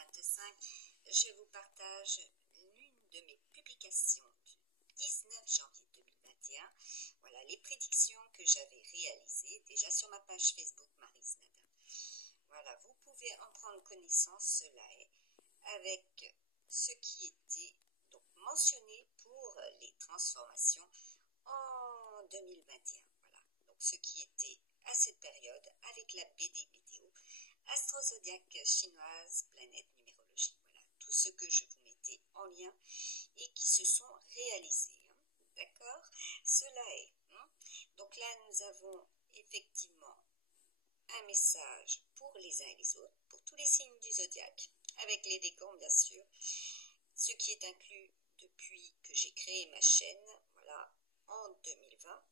2025, je vous partage l'une de mes publications du 19 janvier 2021. Voilà les prédictions que j'avais réalisées déjà sur ma page Facebook Maryse Nadin. Voilà, vous pouvez en prendre connaissance, cela est, avec ce qui était donc mentionné pour les transformations en 2021. Voilà, donc ce qui était à cette période avec la BD météo, astro-zodiaque chinoise, planète numérologie. Voilà, tout ce que je vous mettais en lien et qui se sont réalisés. D'accord? Cela est. Donc là, nous avons effectivement un message pour les uns et les autres, pour tous les signes du zodiaque, avec les décombres bien sûr, ce qui est inclus depuis que j'ai créé ma chaîne, voilà, en 2020.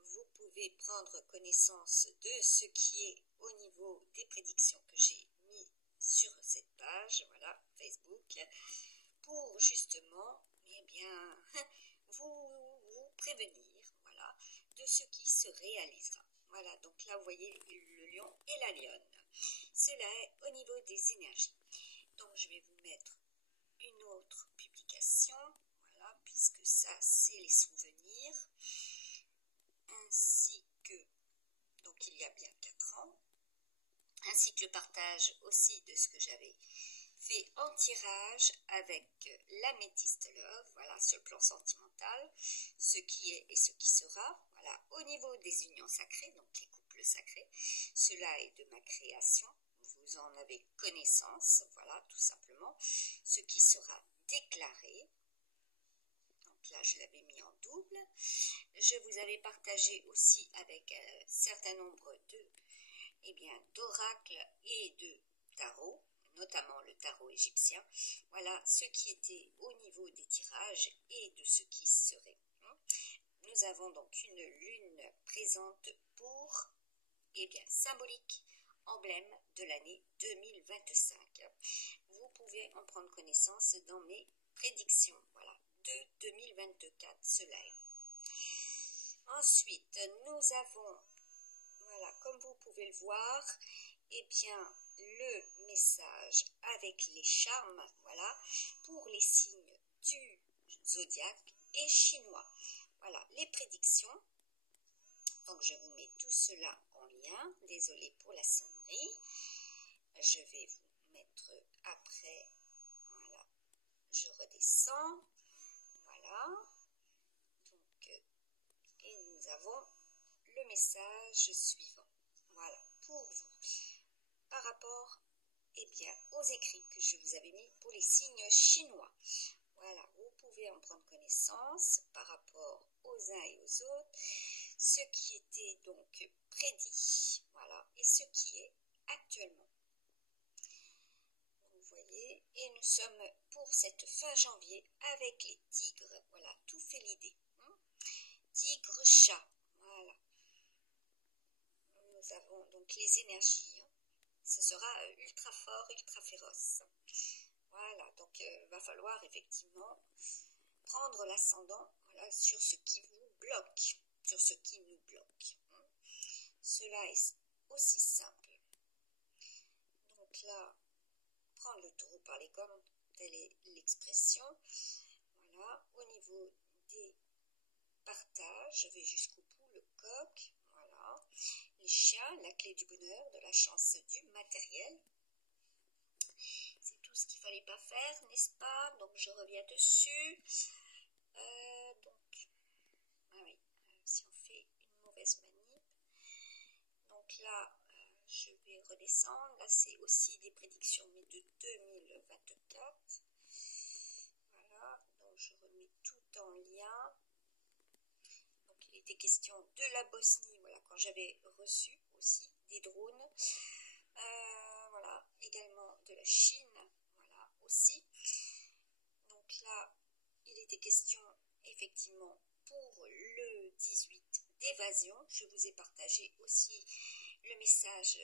Vous pouvez prendre connaissance de ce qui est au niveau des prédictions que j'ai mis sur cette page, voilà, Facebook, pour justement, eh bien, vous prévenir, voilà, de ce qui se réalisera. Voilà, donc là, vous voyez le lion et la lionne. Cela est au niveau des énergies. Donc, je vais vous mettre une autre publication, voilà, puisque ça, c'est les souvenirs, ainsi que, donc il y a bien 4 ans, ainsi que le partage aussi de ce que j'avais fait en tirage avec l'améthyste love, voilà, sur le plan sentimental, ce qui est et ce qui sera, voilà, au niveau des unions sacrées, donc les couples sacrés, cela est de ma création, vous en avez connaissance, voilà, tout simplement, ce qui sera déclaré. Donc là, je l'avais mis en double. Je vous avais partagé aussi avec un certain nombre d'oracles et de tarots, notamment le tarot égyptien. Voilà ce qui était au niveau des tirages et de ce qui serait. Nous avons donc une lune présente pour, symbolique, emblème de l'année 2025. Vous pouvez en prendre connaissance dans mes prédictions, voilà, de 2024, cela est. Ensuite, nous avons, voilà, comme vous pouvez le voir, le message avec les charmes, voilà, pour les signes du zodiaque et chinois. Voilà, les prédictions. Donc, je vous mets tout cela en lien. Désolée pour la sonnerie. Je vais vous mettre après. Voilà, je redescends. Voilà. Donc, et nous avons le message suivant. Voilà, pour vous. Par rapport aux écrits que je vous avais mis pour les signes chinois. Voilà, vous pouvez en prendre connaissance par rapport aux uns et aux autres, ce qui était donc prédit, voilà, et ce qui est actuellement. Vous voyez, et nous sommes pour cette fin janvier avec les tigres, voilà, tout fait l'idée. Tigre, chat, voilà. Nous avons donc les énergies, ce sera ultra fort, ultra féroce. Voilà, donc va falloir effectivement prendre l'ascendant, voilà, sur ce qui vous bloque, sur ce qui nous bloque. Cela est aussi simple. Donc là, prendre le taureau par les cornes, telle est l'expression. Voilà, au niveau des partages, je vais jusqu'au bout, le coq, voilà. Les chiens, la clé du bonheur, de la chance, du matériel. C'est tout ce qu'il ne fallait pas faire, n'est-ce pas? Donc je reviens dessus. Si on fait une mauvaise manip. Donc là, je vais redescendre. Là, c'est aussi des prédictions, mais de 2024. Voilà, donc je remets tout en lien. Donc il était question de la Bosnie, voilà, quand j'avais reçu aussi des drones. Voilà, également de la Chine, voilà, aussi. Donc là, il était question, effectivement, pour le 18 d'évasion. Je vous ai partagé aussi le message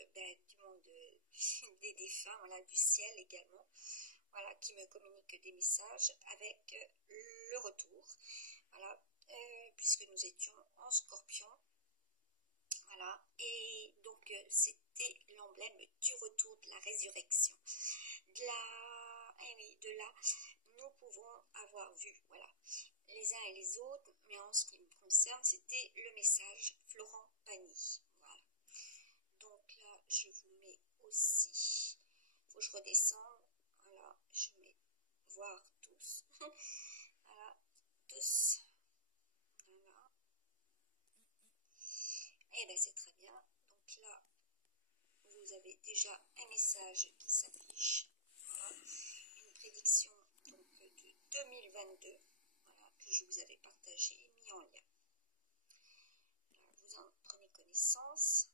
du monde des défunts, voilà, du ciel également, voilà, qui me communique des messages avec le retour, voilà, puisque nous étions en Scorpion. Voilà, et donc c'était l'emblème du retour de la résurrection. De là, nous pouvons avoir vu, voilà, les uns et les autres, mais en ce qui me concerne, c'était le message Florent Pagny. Voilà. Donc là, je vous mets aussi, il faut que je redescende, voilà, je mets voir tous, voilà, tous, voilà, et bien c'est très bien. Donc là, vous avez déjà un message qui s'affiche, voilà, une prédiction donc de 2022, voilà, que je vous avais partagé et mis en lien. Là, vous en prenez connaissance.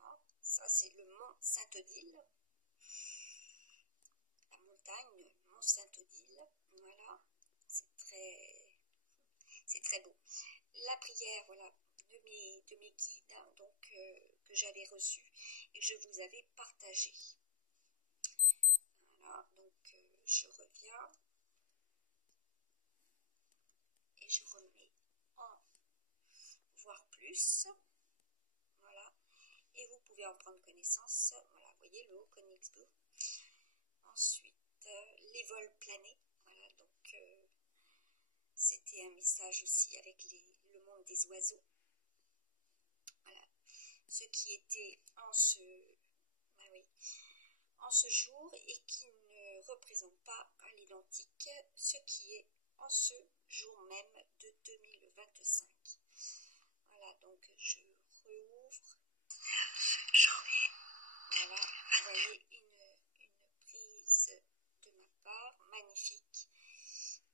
Voilà, ça c'est le mont Saint-Odile, la montagne, le mont Saint-Odile, voilà, c'est très beau. La prière, voilà, de mes guides, hein, donc que j'avais reçu et que je vous avais partagé. Voilà, donc je reviens et je remets en voir plus, voilà, et vous pouvez en prendre connaissance. Voilà, vous voyez le haut Königsbourg. Ensuite, les vols planés, voilà, donc c'était un message aussi avec le monde des oiseaux. Voilà, ce qui était en ce jour et qui ne représente pas à l'identique ce qui est en ce jour même de 2025. Voilà, donc je rouvre. Voilà, vous voyez une prise de ma part, magnifique.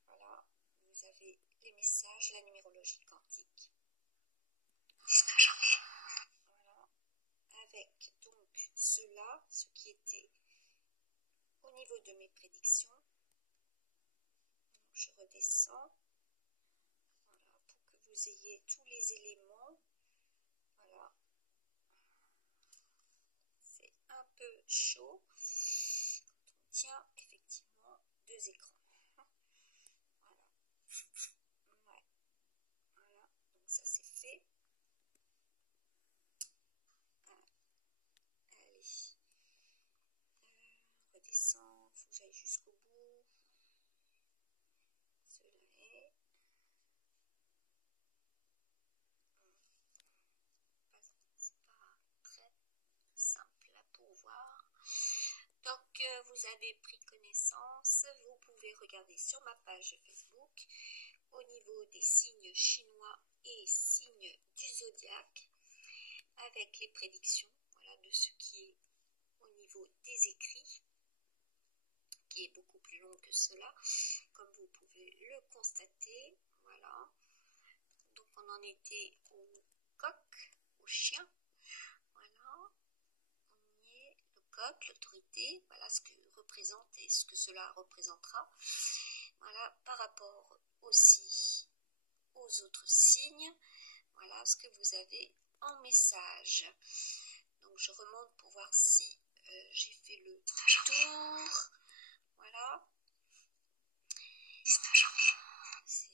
Voilà, vous avez les messages, la numérologie quantique. Voilà, avec donc cela, ce qui était au niveau de mes prédictions. Donc je redescends, voilà, pour que vous ayez tous les éléments. Voilà, c'est un peu chaud quand on tient effectivement deux écrans. Voilà, ouais. Voilà, donc ça c'est fait. Allez, redescends, il faut que j'aille jusqu'au bout. Cela est. C'est pas très simple à pourvoir. Donc vous avez pris connaissance, vous pouvez regarder sur ma page Facebook au niveau des signes chinois et signes du zodiaque avec les prédictions, voilà, de ce qui est au niveau des écrits, qui est beaucoup plus long que cela, comme vous pouvez le constater. Voilà, donc on en était au coq, au chien, voilà, on y est, le coq, l'autorité, voilà ce que représente et ce que cela représentera. Voilà, par rapport aussi aux autres signes, voilà ce que vous avez en message. Donc je remonte pour voir si j'ai fait le tour. Voilà. C'est,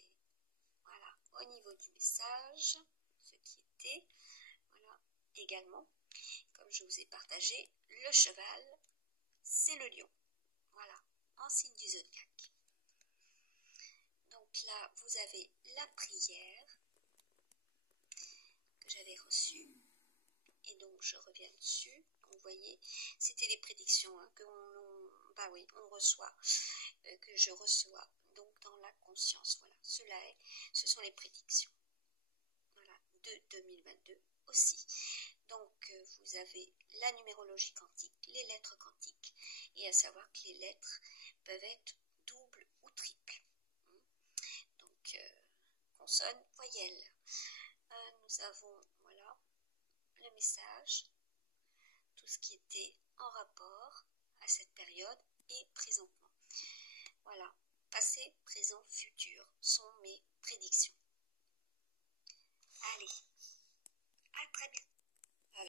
voilà, au niveau du message, ce qui était, voilà, également, comme je vous ai partagé, le cheval, c'est le lion. Voilà, en signe du zodiaque. Donc là, vous avez la prière que j'avais reçue. Et donc, je reviens dessus. Donc, vous voyez, c'était les prédictions hein, on reçoit, que je reçois. Donc, dans la conscience, voilà. Ce sont les prédictions. Voilà, de 2022 aussi. Donc, vous avez la numérologie quantique, les lettres quantiques. Et à savoir que les lettres peuvent être doubles ou triples. Donc, consonne, voyelle. Nous avons, voilà, le message, tout ce qui était en rapport à cette période et présentement. Voilà, passé, présent, futur sont mes prédictions. Allez, à très bientôt.